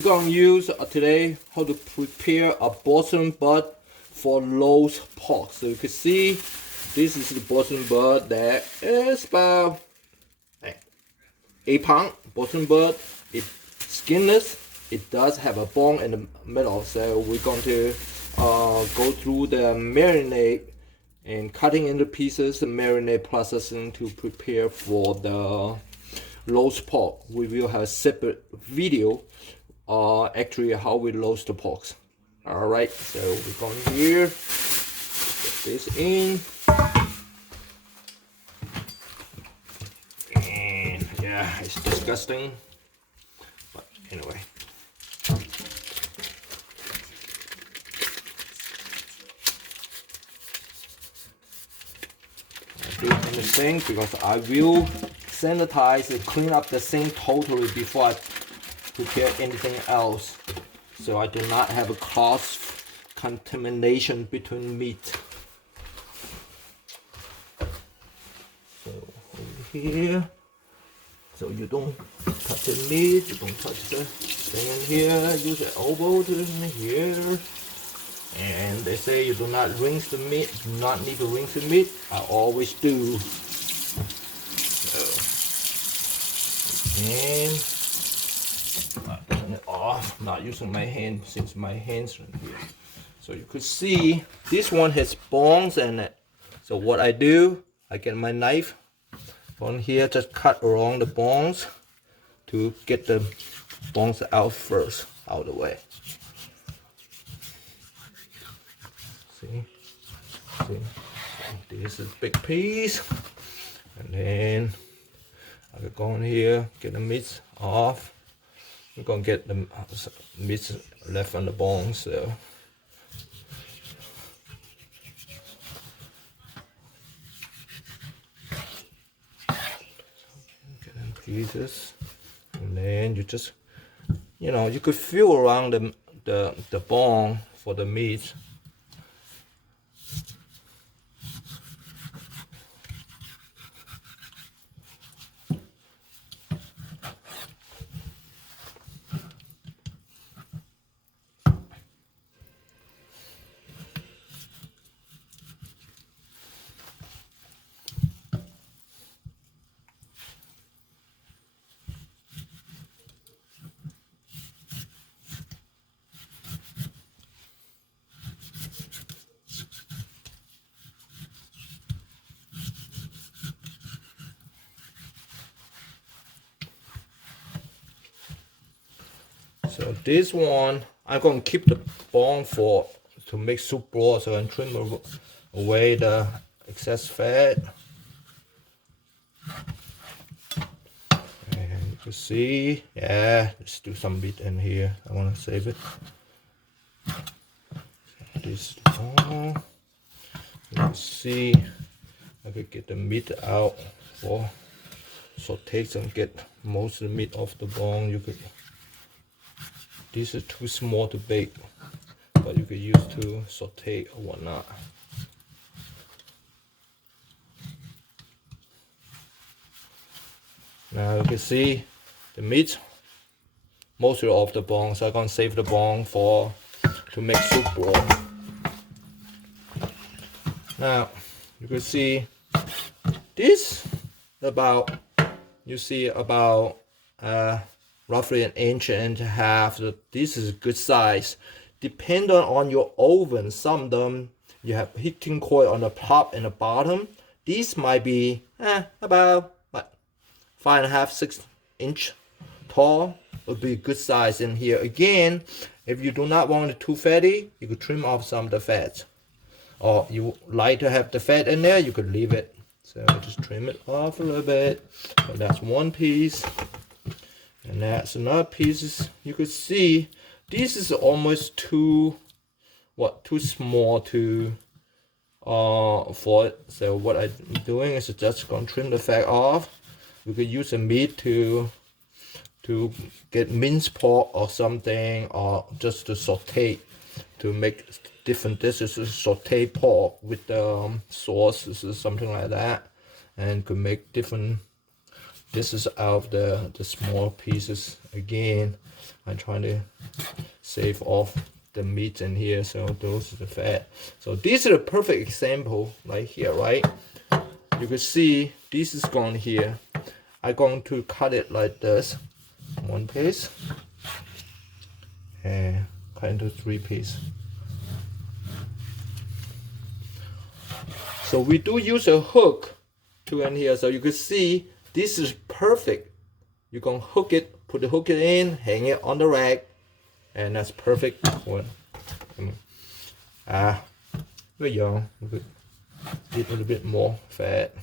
We're gonna use today how to prepare a BostonButt for roast pork. So you can see this is the BostonButt that is about 8 pounds. BostonButt, it's skinless. It does have a bone in the middle. So we're going to go through the marinade and cutting into pieces, the marinade processing to prepare for the roast pork. We will have a separate video actually how we roast the pork. Alright, so we're going here, get this in, and yeah, it's disgusting, but anyway. I do it in the sink because I will sanitize and clean up the sink totally before I prepare anything else, so I do not have a cross contamination between meat. So over here, so you don't touch the meat, you don't touch the thing in here. Use the elbow to in here, and they say you do not rinse the meat. Do not need to rinse the meat. I always do. So and turn it off, not using my hand since my hands are in here. So you could see this one has bones in it. So what I do, I get my knife on here, just cut around the bones to get the bones out first, out of the way. See? See? This is a big piece. And then I could go in here, get the meat off. We're gonna get the meat left on the bone, so get in pieces, and then you just, you could feel around the bone for the meat. So this one, I'm going to keep the bone to make soup broth, so I can trim away the excess fat. And you can see, yeah, let's do some meat in here. I want to save it. So this bone, you can see, I could get the meat out for sautés and get most of the meat off the bone. You could. This is too small to bake, but you could use to saute or whatnot. Now you can see the meat, mostly off the bone, so I'm gonna save the bone to make soup broth. Now you can see this about roughly 1.5 inches. This is a good size. Depending on your oven, some of them you have heating coil on the top and the bottom. These might be about 5.5, 6 inch tall. Would be a good size in here. Again, if you do not want it too fatty, you could trim off some of the fat. Or you like to have the fat in there, you could leave it. So just trim it off a little bit. So that's one piece. And that's another piece. You could see this is almost too small to for it. So what I'm doing is just gonna trim the fat off. You could use the meat to get minced pork or something, or just to saute to make different dishes. Saute pork with sauces or something like that, and could make different This is out of the small pieces again, I'm trying to save off the meat in here, so those are the fat. So this is a perfect example right here, right? You can see this is gone here. I'm going to cut it like this, one piece, and cut into 3 pieces. So we do use a hook to in here, so you can see this is perfect. You can hook it, put the hook in, hang it on the rack, and that's perfect for there you go. Get a little bit more fat.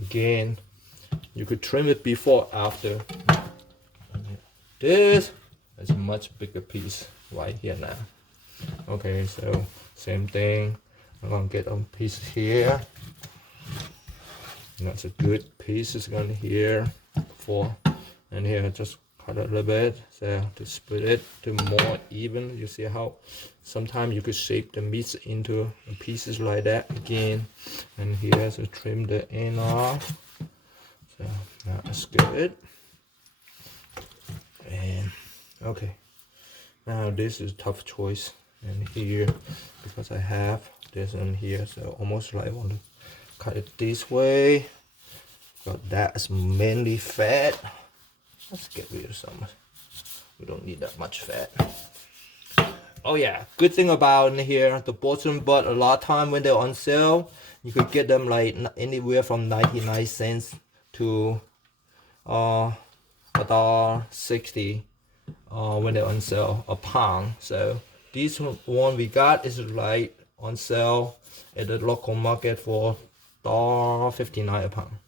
Again, you could trim it before, after. This is a much bigger piece right here now. Okay, so same thing. I'm gonna get a piece here. And that's a good piece. It's going here and here just cut it a little bit, so to split it to more even. You see how sometimes you could shape the meats into pieces like that again. And here, so trim the end off. So that's good. And okay, now this is a tough choice. And here, because I have this in here, so almost like I want to cut it this way. But that's mainly fat. Let's get rid of some. We don't need that much fat. Oh yeah, good thing about in here, the BostonButt, a lot of time when they're on sale, you could get them like anywhere from 99 cents to $1.60 when they're on sale, a pound. So this one we got is like on sale at the local market for $1.59 a pound.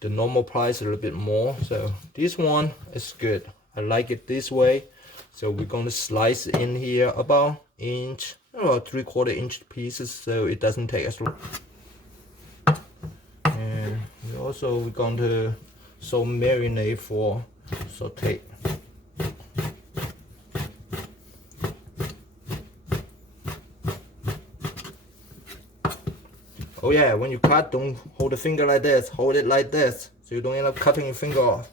The normal price is a little bit more, so this one is good. I like it this way. So we're going to slice in here about inch, or 3/4 inch pieces, so it doesn't take as long. And we're going to marinate for saute. Oh yeah, when you cut, don't hold the finger like this. Hold it like this, so you don't end up cutting your finger off.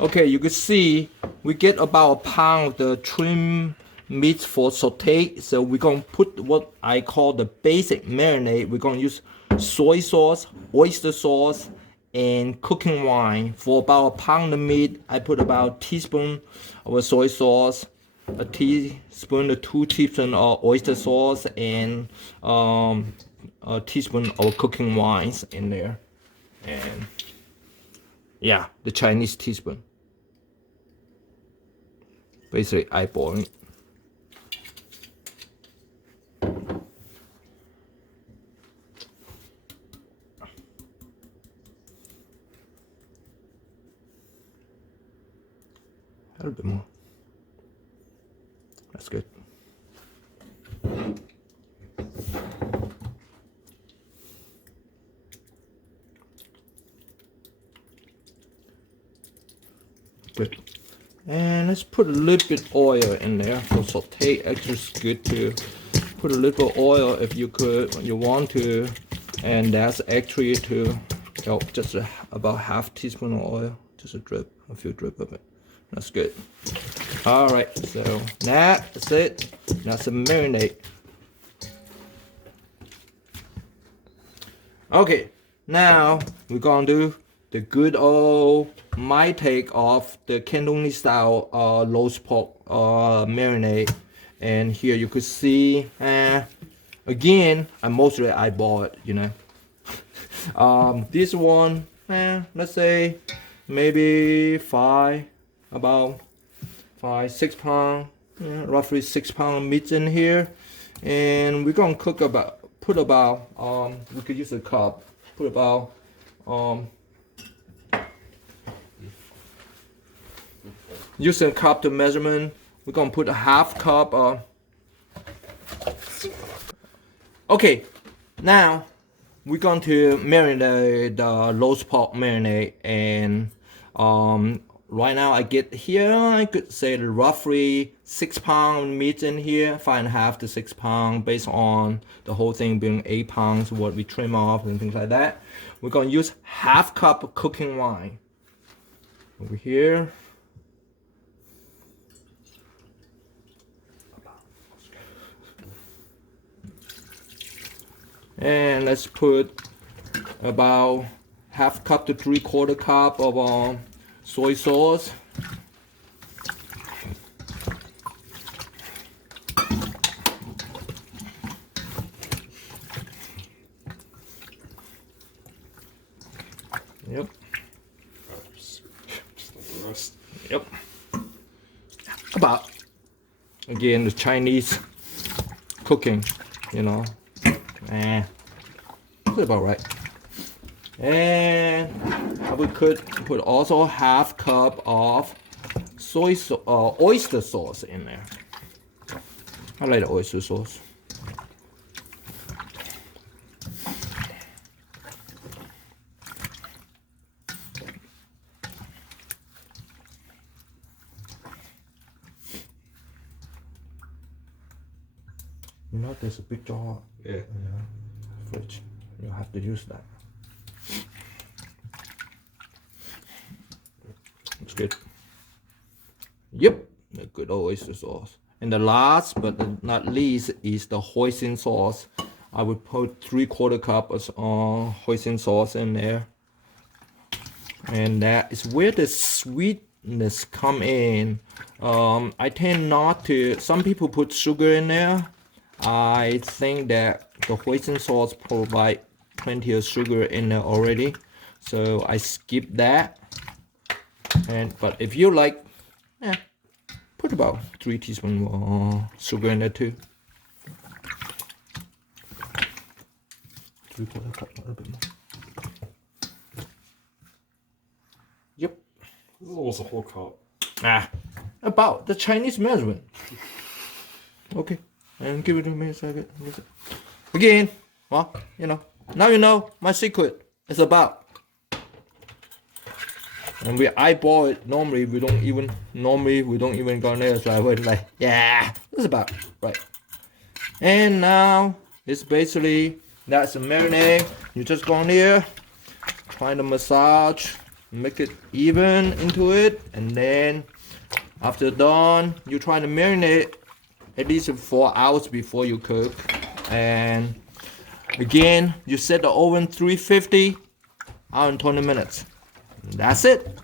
Okay, you can see we get about a pound of the trim meat for saute. So we're gonna put what I call the basic marinade. We're gonna use soy sauce, oyster sauce, and cooking wine. For about a pound of meat, I put about a teaspoon of soy sauce, a teaspoon to 2 teaspoons of oyster sauce, and a teaspoon of cooking wines in there. And yeah, the Chinese teaspoon. Basically eyeballing it. A little bit more. That's good. Good. And let's put a little bit oil in there for saute. Actually, it's good to put a little oil if you could, you want to. And that's actually to help just about half teaspoon of oil, just a few drip of it. That's good. All right, so that's it. That's a marinade. Okay, now we're gonna do the good old my take of the Cantonese style roast pork marinade. And here you could see, again, I bought, you know. This one, let's say maybe about 6 pounds, roughly 6 pound meat in here. And we're gonna put about, we could use a cup, put about, using a cup to measurement, we're gonna put a half cup. Okay, now we're going to marinate the roast pork marinade, and right now I get here, I could say roughly 6 pound meat in here, 5.5 to 6 pounds, based on the whole thing being 8 pounds, what we trim off and things like that. We're gonna use half cup of cooking wine over here. And let's put about half cup to 3/4 cup of soy sauce. Yep. Yep. About, again, the Chinese cooking, you know. That's about right. And we could put also half cup of oyster sauce in there. I like the oyster sauce. You know, there's a big jar. Yeah. Fridge. You have to use that. It's good. Yep, the good old oyster sauce. And the last but not least is the hoisin sauce. I would put 3/4 cup of hoisin sauce in there. And that is where the sweetness come in. I tend not to, some people put sugar in there. I think that the hoisin sauce provide plenty of sugar in there already, so I skip that. But if you like, put about 3 teaspoons sugar in there too. 3/4 cup, a little bit more. Yep. This is almost a whole cup. About the Chinese measurement. Okay. And give it to me a second. Again, well, you know, now you know my secret. It's about. And we eyeball it. Normally we don't even go there. So I was like, yeah, it's about right. And now it's basically, that's a marinade. You just go in here, try to massage, make it even into it, and then after done, you try to marinate at least 4 hours before you cook. And again, you set the oven 350, hour and 20 minutes. That's it.